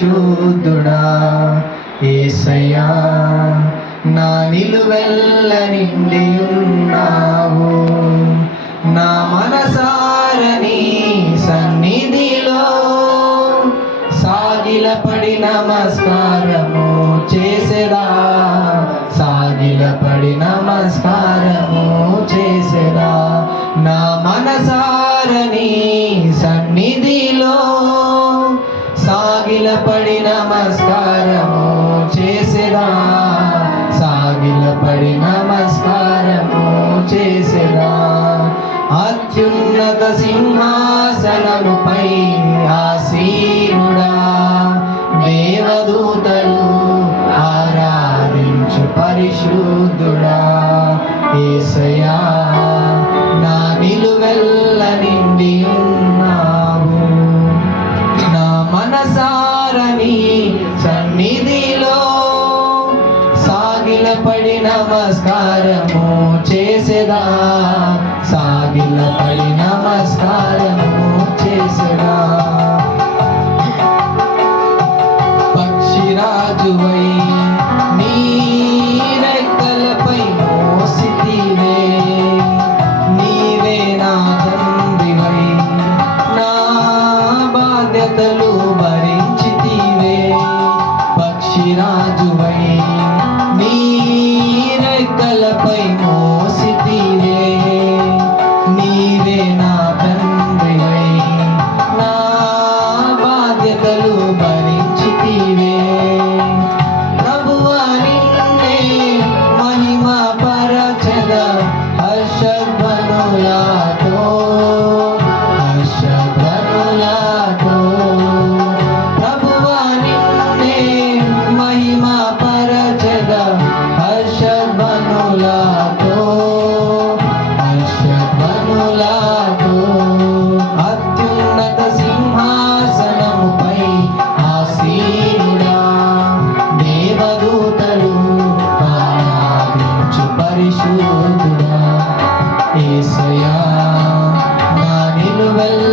పరిశుద్ధుడా యేసయ్యా, నా నిలువెల్ల నిండి ఉన్నావు. నా మనసారని సన్నిధిలో సాగిలపడి నమస్కారము చేసేదా, సాగిలపడి నమస్కారము చేసేదా. నా మనసారని సన్నిధిలో సాగిలపడి నమస్కారము చేసేదా, సాగిలపడి నమస్కారము చేసేదా. అత్యున్నత సింహాసనముపై ఆసీనుడా, దేవదూతలు ఆరాధించు పరిశుద్ధుడా యేసయ్యా, నా నిలువెల్ల నిండి ఉన్నావు. నా మనసారని సన్నిధిలో సాగిలపడి నమస్కారము చేసేదా, సాగిలపడి నమస్కారము చేసేదా. పక్షిరాజువై నీ రెక్కలపై మోసితివే, నీవే నా తండ్రివై నా బాధ్యతలు భరించితివే. పక్షిరాజువై నీ రెక్కలపై మోసితివే, నీవే నా తండ్రివై నా బాధ్యతలు భరించితివే. ప్రభువా నిన్నే మహిమ పరచెద హర్షధ్వనులతో, హర్షధ్వనులతో. ప్రభువా నిన్నే మహిమ పరచెద హర్షధ్వనులతో, హర్షధ్వనులతో. అత్యున్నత సింహాసనముపై ఆసీనుడా, దేవదూతలు ఆరాధించు పరిశుద్ధుడా యేసయ్యా, నా నిలువెల్ల